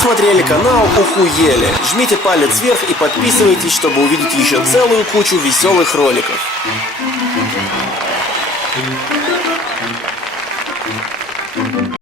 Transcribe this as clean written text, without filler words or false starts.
смотрели канал Ухуели. Жмите палец вверх и подписывайтесь, чтобы увидеть еще целую кучу веселых роликов.